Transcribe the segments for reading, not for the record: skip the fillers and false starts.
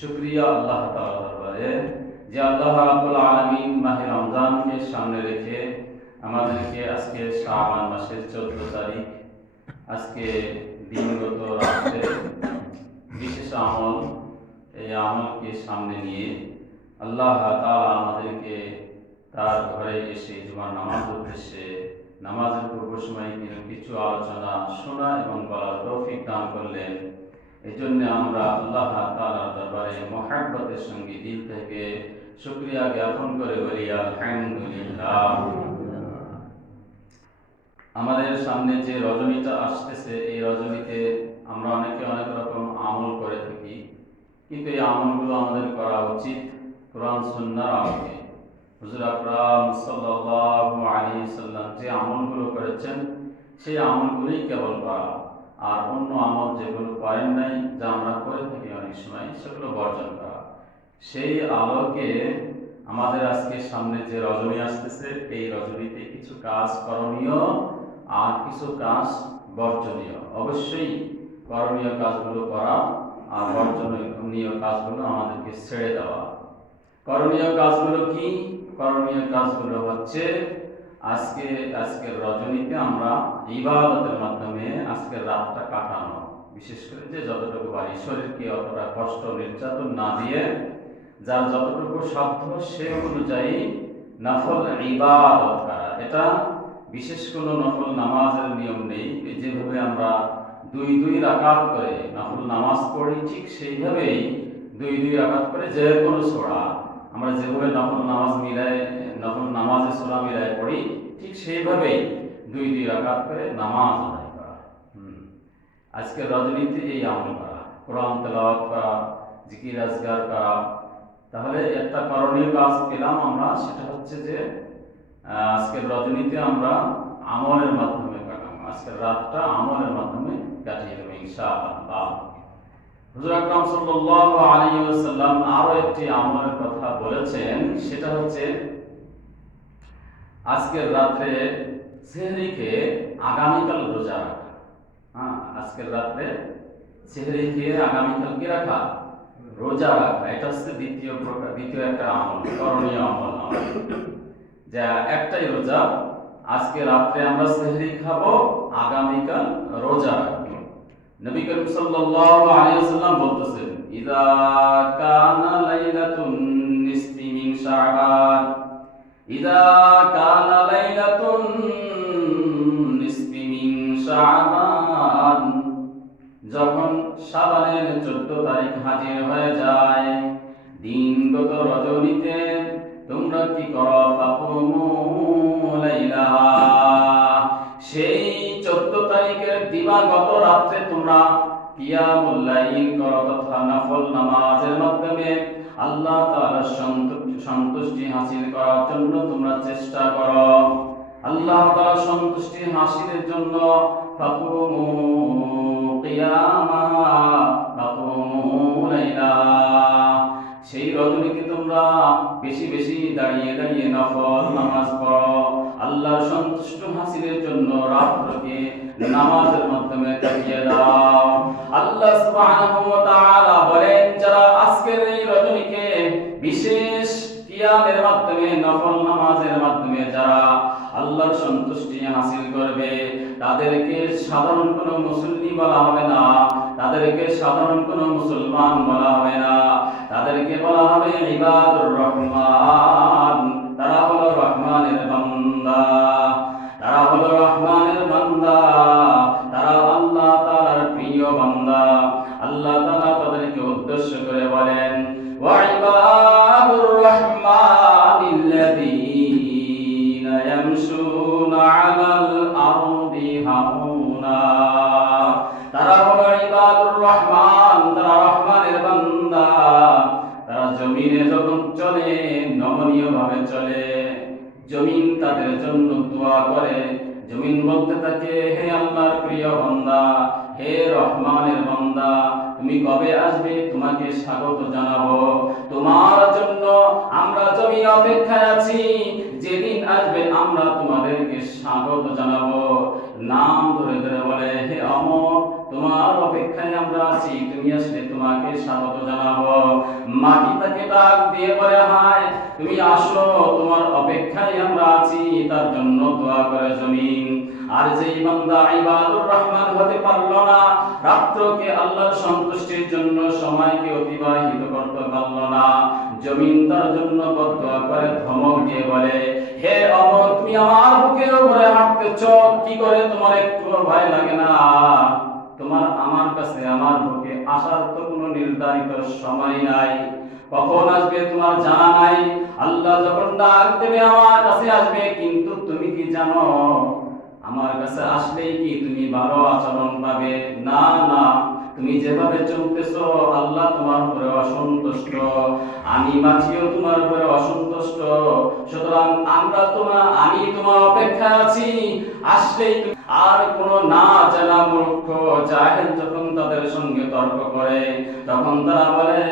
শুকরিয়া আল্লাহ তাআলার দরবারে যে আল্লাহ রাব্বুল আলামিন মাহে রমজানকে সামনে রেখে আমাদেরকে আজকে শাবান মাসের 14 তারিখ আজকে দিনগত রাত্রে বিশেষ আমল, এই আমলকে সামনে নিয়ে আল্লাহ তাআলা আমাদেরকে তার ঘরে এসে জুমার নামাজ উদ্দেশ্যে নামাজের পূর্ব সময় কিছু আলোচনা শোনা এবং বলার তৌফিক দান করলেন। এই জন্য আমরা আল্লাহ তাআলার দরবারে মহব্বতের সঙ্গে দিল থেকে শুকরিয়া জ্ঞাপন করে বলি আলহামদুলিল্লাহ। আমাদের সামনে যে রজনীটা আসতেছে, এই রজনীতে আমরা অনেকে অনেক রকম আমল করে থাকি, কিন্তু এই আমলগুলো আমাদের করা উচিত কোরআন সুন্নাহর আলোকে। হুজুর আকরাম সাল্লাল্লাহু আলাইহি সাল্লাম যে আমলগুলো করেছেন সেই আমলগুলোই কেবল করা, আর অন্য আমল যেগুলো করেন নাই, যা আমরা করে থাকি অনেক সময়, সেগুলো বর্জন করা। সেই আলোকে আমাদের আজকে সামনে যে রজনী আসতেছে, এই রজনীতে কিছু কাজ করণীয় আর কিছু কাজ বর্জনীয়। অবশ্যই করণীয় কাজগুলো করা আর বর্জনীয় কাজগুলো আমাদেরকে ছেড়ে দেওয়া। করণীয় কাজগুলো কি? করণীয় কাজগুলো হচ্ছে আজকের রজনীতে আমরা ইবাদতের মাধ্যমে আজকের রাতটা কাটানো। বিশেষ করে যে যতটুকু পারি, শরীরকে অতটা কষ্ট নির্যাতন না দিয়ে যার যতটুকু সাধ্য সে অনুযায়ী নফল ইবাদত করা। এটা বিশেষ কোনো নফল নামাজের নিয়ম নেই। যেভাবে আমরা দুই রাকাত করে নফল নামাজ পড়ি, ঠিক সেইভাবেই দুই রাকাত করে যে কোনো সূরা আমরা যেভাবে নফল নামাজে সূরা মিলায় পড়ি, ঠিক সেইভাবেই দুই রাকাত করে নামাজ আদায় করা। আজকের রজনীতে এই আমল করা, কোরআন তেলাওয়াত করা, জিকির আজকার করা। তাহলে একটা করণীয় কাজ পেলাম আমরা, সেটা হচ্ছে যে আজকের রজনীতে আমরা আমলের মাধ্যমে কাটাবো, আজকের রাতটা আমলের মাধ্যমে কাটিয়ে দেবো ইনশাআল্লাহ। হুজুর আকরাম সাল্লাল্লাহু আলাইহি ওয়াসাল্লাম আরো একটি আমলের কথা বলেছেন, সেটা হচ্ছে আজকের রাত্রে সেহরি খেয়ে আগামীকাল রোজা রাখা। আজকের রাত্রে সেহরি খেয়ে আগামীকাল কি রাখা? রোজা রাখা। এটা হচ্ছে দ্বিতীয় একটা আমল, করণীয় আমল। যা একটাই রোজা, আজকে রাত্রে আমরা সেহরি খাবো, আগামীকাল রোজা রাখবো। নবী করিম সাল্লাল্লাহু আলাইহি ওয়াসাল্লাম বলতেছেন, ইযা কানা লাইলাতুন নিসফি মিন শাবান, ইযা কানা লাইলাতুন নিসফি মিন শাবান, যখন শাবানের 14 তারিখ হাজির হয়ে যায়, দিনগত রজনীতে তোমরা কি করো? ফাকুমু লাইলাহা, সেই 14 তারিখের দিবাগত রাত্রে তোমরা কিয়ামুল লাইল করো, তথা নফল নামাজের মাধ্যমে আল্লাহ তাআলার সন্তুষ্টি হাসিল করার জন্য তোমরা চেষ্টা করো। আল্লাহ তাআলার সন্তুষ্টি হাসিলের জন্য ফাকুমু কিয়ামা ফাকুমু লাইলা, সেই রজনীতে তোমরা বেশি বেশি দাঁড়িয়ে দাঁড়িয়ে নফল নামাজ পড়ো। আল্লাহর সন্তুষ্ট হাসিলের জন্য রাতকে নামাজের মাধ্যমে কাটিয়ে দাও। আল্লাহ সুবহানাহু ওয়া তাআলা বলেন, যারা আজকের এই রজনীকে বিশেষ কিয়ামের মাধ্যমে নফল নামাজের মাধ্যমে যারা আল্লাহর সন্তুষ্টি হাসিল করবে, তাদেরকে সাধারণ কোনো মুসল্লি বলা হবে না, তাদেরকে সাধারণ কোনো মুসলমান বলা হবে না, তাদেরকে বলা হবে ইবাদুর রহমান। তারা হলো রহমানের বান্দা, তারা হলো রহমানের বান্দা, তারা আল্লাহ তাআলার প্রিয় বান্দা। আল্লাহ তাআলা তাদেরকে উদ্দেশ্য করে বলেন, ওয়া ইবাদুর রহমানিল্লাযীনা ইয়ামশুনা আলাল আরদি হাওনা, তারা হলো ইবাদুর রহমান, তারা রহমানের বান্দা। তারা জমিনে যখন চলে নমনীয় ভাবে চলে, জমিন তাদের জন্য দোয়া করে, জমিন বলতে থাকে, হে আল্লাহর প্রিয় বান্দা, হে রহমানের বান্দা, তুমি কবে আসবে? তোমাকে স্বাগত জানাবো, তোমার জন্য আমরা জমিন অপেক্ষায় আছি, যেদিন আসবে আমরা তোমাদেরকে স্বাগত জানাবো। নাম ধরে ধরে বলে, হে অমর, তোমার অপেক্ষায় আমরা আছি, তুমি আসলে তোমাকে স্বাগত জানাবো। মাটি তাকে ডাক দিয়ে বলে, হায় তুমি আসো, তোমার অপেক্ষায় আমরা আছি। তার জন্য দোয়া করে জমিন। আর যেই বান্দা ইবাদুর রহমান হতে পারল না, রাত্রকে আল্লাহর সন্তুষ্টির জন্য সময়কে অতিবাহিত করতে পারল না, জমিন তার জন্য বদদোয়া করে, ধমক দিয়ে বলে, হে অমর, তুমি আমার বুকের উপরে হাঁটতেছ, কি করে তোমার একটু ভয় লাগে না? তোমার আমার কাছে আমার বুকে আসার তো কোনো নির্ধারিত সময় নাই, কখন আসবে তোমার জানা নাই। আল্লাহ যখন ডাক দেবে আমার কাছে আসবে, কিন্তু তুমি কি জানো আমার কাছে আসলেই কি তুমি ভালো আচরণ পাবে? না না, তুমি যেভাবে চলতেছো আল্লাহ তোমার উপরে অসন্তুষ্ট, আমি মাটিও তোমার উপরে অসন্তুষ্ট। সুতরাং আমি তোমার অপেক্ষায় আছি, আসলেই তুমি। আর কোন না জানা মূর্খ জাহেল যখন তাদের সঙ্গে তর্ক করে, তখন তারা বলে,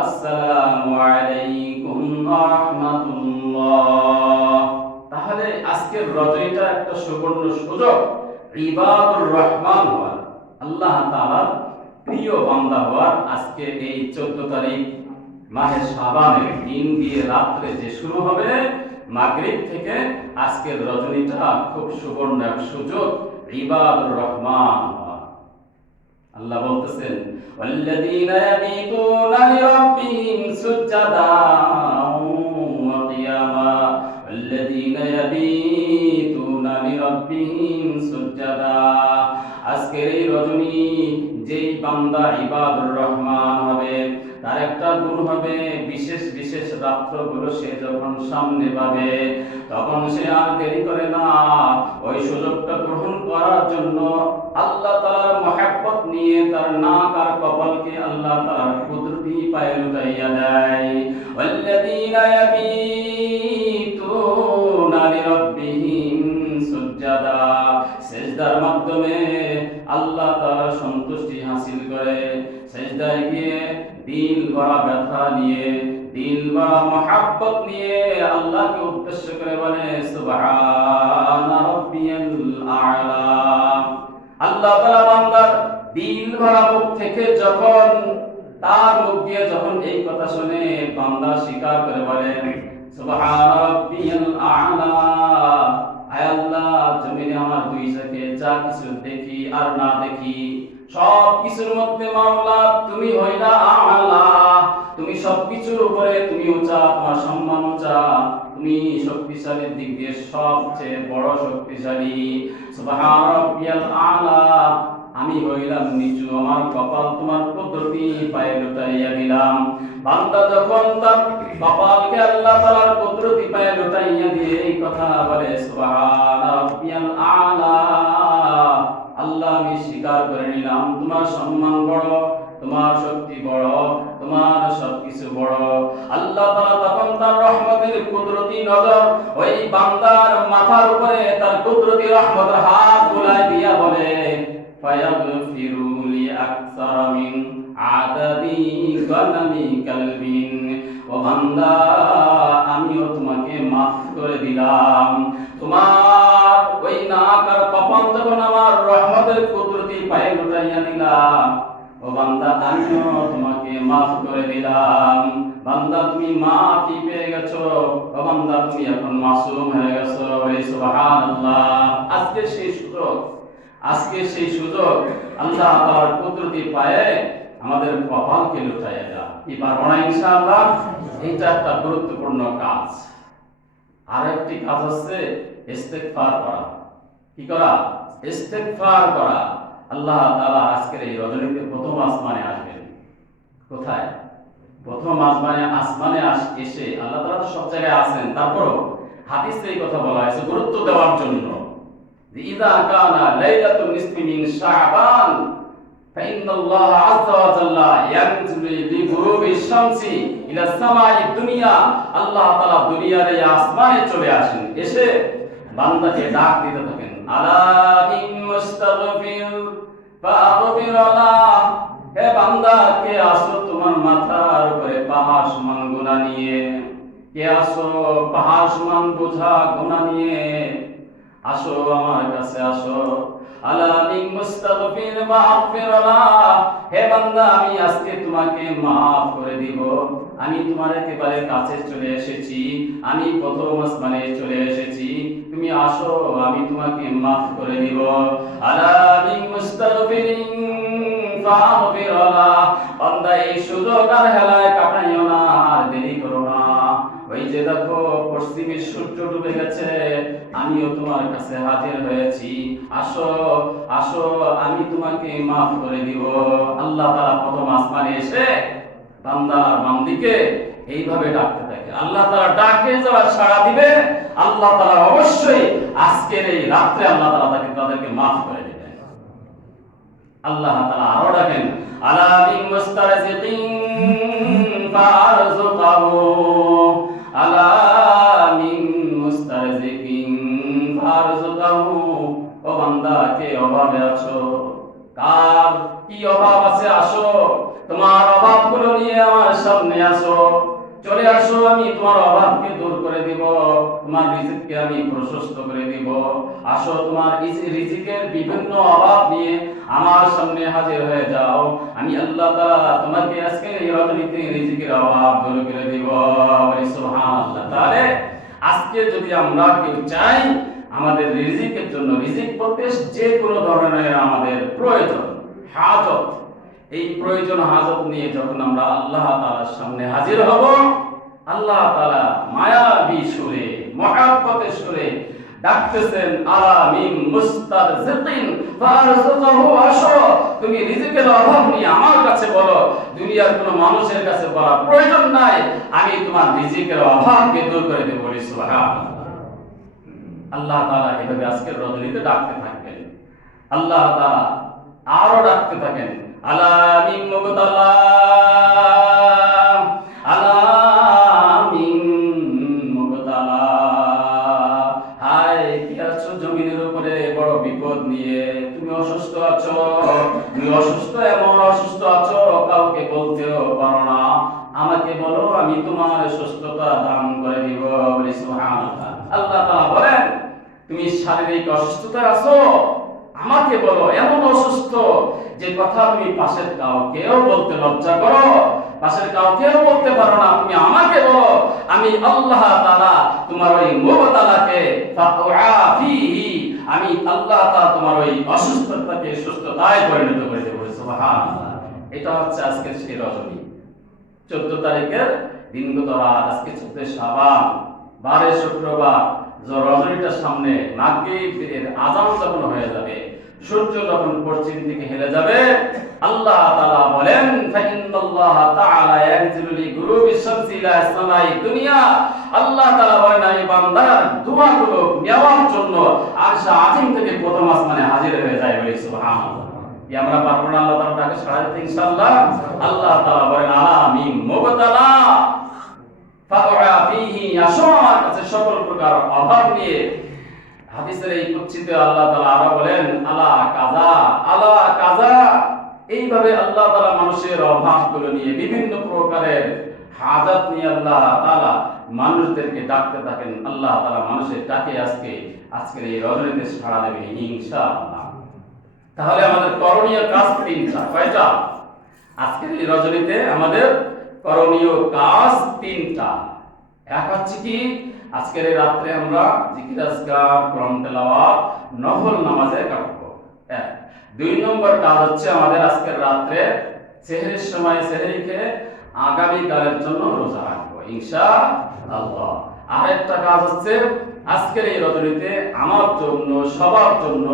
আসসালামু আলাইকুম ওয়া রাহমাতুল্লাহ। তাহলে আজকের রজনীটা একটা সুবর্ণ সুযোগ ইবাদুর রহমান হওয়ার, আল্লাহ তাআলার প্রিয় বান্দা হওয়ার। আজকে এই 14 তারিখ মাহে শাবানের দিন দিয়ে রাত্রে যে শুরু হবে মাগরিব থেকে, আজকের রজনীটা খুব সুবর্ণ এক সুযোগ ইবাদুর রহমান হওয়ার। আল্লাহ বলতেছেন, ওয়াল্লাযীনা ইয়াবিতুনা লিরাব্বিহিম সুজদান ওয়া কিয়ামা, ওয়াল্লাযীনা ইয়াবিতুনা লিরাব্বিহিম সুজদা। আজকের এই রজনী যেই বান্দা ইবাদুর রহমান হবে, তার একটা গুণ হবে, বিশেষ বিশেষ রাত্রগুলো সে যখন সামনে পাবে, তখন সে আর দেরি করে না, ওই সুযোগটা গ্রহণ করার জন্য আল্লাহ তাআলার মহব্বত নিয়ে তার নাক আর কপালকে আল্লাহ তাআলার কুদরতি পায়ে লুটাইয়া দেয়। ওয়াল্লাযীনা ইয়াবিতুনা লিরাব্বিহিম সুজদা, সিজদার মাধ্যমে আল্লাহ তাআলার সন্তুষ্টি হাসিল করে। সিজদায় গিয়ে দিল ভরা ব্যথা নিয়ে, দিল ভরা মহব্বত নিয়ে আল্লাহকে উদ্দেশ্য করে বলে, সুবহানা রাব্বিয়াল আ'লা। আল্লাহ তাআলা বান্দার দিল ভরা মুখ থেকে যখন, তার মুখ দিয়ে যখন এই কথা শুনে বান্দা স্বীকার করে বলে, সুবহানা রাব্বিয়াল আ'লা, আয় আল্লাহ, জমিনে আমার দুই চোখে যা কিছু দেখি আর না দেখি, সব কিছুর মধ্যে মাওলা তুমি হইলা আ'লা, তুমি সবকিছুর উপরে তুমি উঁচা, তোমার সম্মান উঁচা, তুমি শক্তিশালীর দিক দিয়ে সবচেয়ে বড় শক্তিশালী। সুবহান রাব্বিয়াল আ'লা, আমি হইলাম নিচু, আমার কপাল তোমার কুদরতি পায়ে লুটাইয়া দিলাম। বান্দা যখন তার কপালকে আল্লাহ তাআলার কুদরতি পায়ে লুটাইয়া দিয়ে এই কথা বলে, সুবহান রাব্বিয়াল আ'লা, আল্লাহ আমি স্বীকার করে নিলাম তোমার সম্মান বড়, তোমার শক্তি বড়, তোমার সবকিছু বড়। আল্লাহ তাআলা তখন তার রহমতের কুদরতি নজর ওই বান্দার মাথার উপরে তার কুদরতি রহমতের হাত বুলায় দিয়া বলে, ফায়াগফিরু লি আকসারা মিন আদাদি গানামি কালবিন, ও বান্দা আমিও তোমাকে মাফ করে দিলাম। তোমার ওই নাক আর কপাল যখন আমার রহমতের কুদরতি পায়ে লুটাইয়া দিলাম, ও বান্দা আমিও তোমাকে মাফ করে দিলাম। বান্দা তুমি মাফি পেয়ে গেছো, ও বান্দা তুমি এখন মাসুম হয়ে গেছো। বলি সুবহানাল্লাহ। আজকে সেই সুযোগ আল্লাহ তাআলার কুদরতি পায়ে আমাদের কপালকে লুটাইয়া দেওয়া। কি পারবো না ইনশাআল্লাহ? এটা একটা গুরুত্বপূর্ণ কাজ। আর একটি কাজ হচ্ছে ইস্তেগফার করা। কি করা? ইস্তেগফার করা। আল্লাহ তাআলা আজকের এই রজনীতে প্রথম আসমানে আসবেন। কোথায়? প্রথম আসমানে এসে আল্লাহ তাআলা তো সব জায়গায় আছেন, তারপরও হাদিসে এই কথা বলা হয়েছে গুরুত্ব দেওয়ার জন্য। ইযা কানা লাইলাতুন নিসফি মিন শাবান ফাইন্নাল্লাহ আযজা ওয়া জাল্লা ইয়ানজিলু লিগুরুবিশ শামসি ইলা সামাই দুনিয়া। আল্লাহ তাআলা দুনিয়ার এই আসমানে চলে আসেন, এসে বান্দাকে ডাক দিতে থাকেন, আলা ইন মুস্তাগফির ফাগফির লাহ। হে বান্দা, কে আসো তোমার মাথার উপরে পাহাড় সমান গুনাহ নিয়ে? কে আসো পাহাড় সমান বোঝা গুনাহ নিয়ে? আসো আমার কাছে আসো, আলা মিন মুস্তাগফির ফাগফির লাহ, হে বান্দা আমি আজকে তোমাকে maaf করে দিব, আমি তোমার একেবারে কাছে চলে এসেছি, আমি প্রথম আসমানে চলে এসেছি, তুমি আসো আমি তোমাকে maaf করে দিব। আলা মিন মুস্তাগফিরিন ফাগফির লাহ, বান্দা এই সুযোগ আর হেলায় কাটাইও না, আর দেরি করো না। ওই যে দেখো পশ্চিমের সূর্য ডুবে গেছে, আমিও তোমার কাছে হাজির হয়েছি, আসো আসো আমি তোমাকে maaf করে দিব। আল্লাহ তাআলা প্রথম আসমানে এসে বান্দা আর বান্দিকে এইভাবে ডাকতে থাকে। আল্লাহ তাআলা ডাকে যারা সাড়া দিবে, আল্লাহ তাআলা অবশ্যই আজকের এই রাত্রে আল্লাহ তাআলা তাদেরকে maaf করে দিবেন। আল্লাহ তাআলা আরো ডাকেন, আলা মিন মুস্তারজিকিন ফারযুকহু, আলা মিন মুস্তারজিকিন ফারযুকহু, ও বান্দা কে অভাবে আছো, কার কি অভাব আছে, আসো তোমার অভাবগুলো নিয়ে আমার সামনে আসো, চলে আসো আমি তোমার অভাবকে দূর করে দিব, তোমার রিজিককে আমি প্রশস্ত করে দিব। আসো তোমার রিজিকের বিভিন্ন অভাব নিয়ে আমার সামনে হাজির হয়ে যাও, আমি আল্লাহ তাআলা তোমাকে আজকে এই রজনীতে রিজিকের অভাব দূর করে দিব। সুবহানাল্লাহ। তাহলে আজকে যদি আমরা কেউ চাই আমাদের রিজিকের জন্য, রিজিক বলতে যে কোনো ধরনের আমাদের প্রয়োজন হাজত, এই প্রয়োজন হাজত নিয়ে যখন আমরা আল্লাহ তাআলার সামনে হাজির হব, আল্লাহ তাআলা মায়াবী সুরে মহব্বতের সুরে ডাকতেছেন, আলা মিন মুস্তারজিকিন ফারযুকহু, আসো তুমি রিজিকের অভাব নিয়ে আমার কাছে বলো, দুনিয়ার কোনো মানুষের কাছে বলার প্রয়োজন নাই, আমি তোমার রিজিকের অভাবকে দূর করে দেব। বলি সুবহানাল্লাহ। আল্লাহ তাআলা এভাবে আজকের রজনীতে ডাকতে থাকবেন। আল্লাহ তাআলা আরো ডাকতে থাকেন, আলা মিন মুবতালা, আলা মিন মুবতালা, হায় কি আছো জমিনের উপরে বড় বিপদ নিয়ে, তুমি অসুস্থ আছো, তুমি অসুস্থ, এমন অসুস্থ আছো কাউকে বলতেও পারো না, আমাকে বলো আমি তোমার সুস্থতা দান করে দিব। বলি সুবহানাল্লাহ। আল্লাহ তাআলা বলেন, তুমি শারীরিক অসুস্থতায় আছো, আমাকে বলো, এমন অসুস্থ যে কথা তুমি পাশের কাউকেও বলতে লজ্জা করো, পাশের কাউকেও বলতে পারো না, তুমি আমাকে বলো, আমি আল্লাহ তাআলা তোমার ওই মুবতালাকে ফাতুআফিহি, আমি আল্লাহ তাআলা তোমার ওই অসুস্থতাকে সুস্থতায় পরিণত করে দেব। সুবহানাল্লাহ। এটা হচ্ছে আজকের সেই রজনী, 14 তারিখের দিনগত রাত, আজকে 14 শাবান, 12 শুক্রবার, রজনীটার সামনে মাগরিবের আযান যখন হয়ে যাবে, সূর্য যখন পশ্চিম দিকে হেলে যাবে, আল্লাহ তাআলা বলেন, ফাইনাল্লাহ তাআলা ইয়ানজিলু লিগুরুবিশ শামসি ইলা সামাই দুনিয়া, আল্লাহ তাআলা বলেন আমি বান্দার দোয়াগুলো নেওয়ার জন্য আরশ আজিম থেকে প্রথম আসমানে হাজির হয়ে যায়। বলি সুবহানাল্লাহ। আমরা পারবো না আল্লাহ তাআলার ডাকে সাড়া দিতে ইনশাআল্লাহ? আল্লাহ তাআলা বলেন, আলা মিন মুবতালা ফাতুআফিহি, আসো আমার কাছে সকল প্রকার অভাব নিয়ে। হাদিসের এই কুচ্ছিতে আল্লাহ তাআলা আরো বলেন, আলা কাযা, আলা কাযা, এইভাবে আল্লাহ তাআলা মানুষের অভাবগুলো নিয়ে, বিভিন্ন প্রকারের হাজাত নিয়ে আল্লাহ তাআলা মানুষদেরকে ডাকতে থাকেন। আল্লাহ তাআলা মানুষের ডাকে আজকের এই রজনীতে সাড়া দেবেন ইনশাআল্লাহ। তাহলে আমাদের করণীয় কাজ তিনটা। কয়টা? আজকের এই রজনীতে আমাদের করণীয় কাজ তিনটা। এক হচ্ছে কি, আজকের এই রাত্রে আমরা জিকির আজকার, কোরআন তেলাওয়াত, নফল নামাজে কাটাবো। এক। 2 নম্বর কাজ হচ্ছে আমাদের আজকের রাত্রে সেহরির সময় সেহরি খেয়ে আগামী কালের জন্য রোজা রাখবো ইনশাআল্লাহ। আরেকটা কাজ হচ্ছে আজকের এই রজনীতে আমার জন্য, সবার জন্য,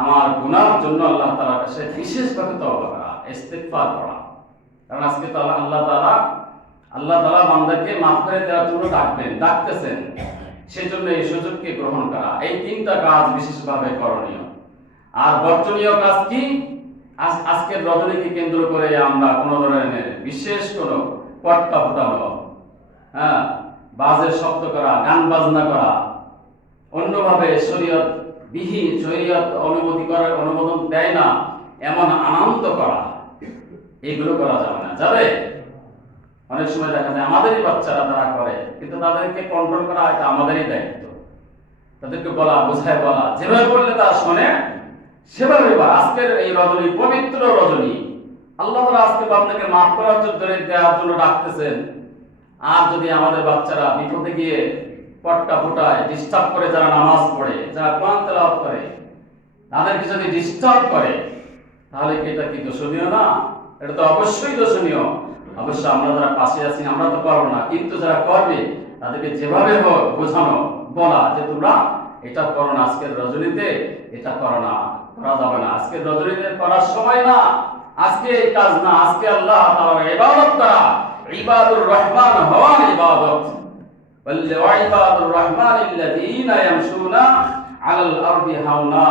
আমার গুনার জন্য আল্লাহ তাআলার কাছে বিশেষভাবে তওবা করা, ইস্তিগফার করা। কারণ আজকে তো আল্লাহ তাআলা বান্দাকে maaf করে দেওয়ার জন্য ডাকতেছেন, সেজন্য এই সুযোগকে গ্রহণ করা। এই তিনটা কাজ বিশেষভাবে করণীয়। আর বর্জনীয় কাজ কি? আজকের রজনীকে কেন্দ্র করে আমরা কোন ধরনের বিশেষ কোনো পটকা ফোটানো, বাজে শব্দ করা, গান বাজনা করা, অন্যভাবে শরীয়ত অনুমোদন দেয় না এমন আনন্দ করা, এগুলো করা যাবে না। যাবে? অনেক সময় দেখা যায় আমাদেরই বাচ্চারা তারা করে, কিন্তু তাদেরকে কন্ট্রোল করা এটা আমাদেরই দায়িত্ব। তাদেরকে বলা, বোঝায় বলা, যেভাবে বললে তারা শোনে সেভাবে আজকের এই রজনী পবিত্র রজনী, আল্লাহ তাআলা আজকে আপনাকে মাফ করার জন্য দেওয়ার জন্য ডাকতেছেন। আর যদি আমাদের বাচ্চারা বিপদে গিয়ে পট্টা ফোটায়, ডিস্টার্ব করে, যারা নামাজ পড়ে, যারা কোরআন তেলাওয়াত করে, তাদেরকে যদি ডিস্টার্ব করে, তাহলে কি এটা কি দোষণীয় না? এটা তো অবশ্যই দোষণীয়। অবশ্য আমরা যারা পাশে আছি আমরা তো পারবো না, কিন্তু যারা করবে তাদেরকে যেভাবে হোক বোঝানো, বলা যে তোমরা এটা করো না, আজকের রজনীতে এটা করো না, করা যাবে না, আজকের রজনীতে করার সময় না, আজকে এই কাজ না, আজকে আল্লাহ তাআলার ইবাদত করা, ইবাদুর রহমান হওয়ার ইবাদত। ওয়াইবাদুর রহমানিল্লাযীনা ইয়ামশুনা আলাল আরদি হাওনা।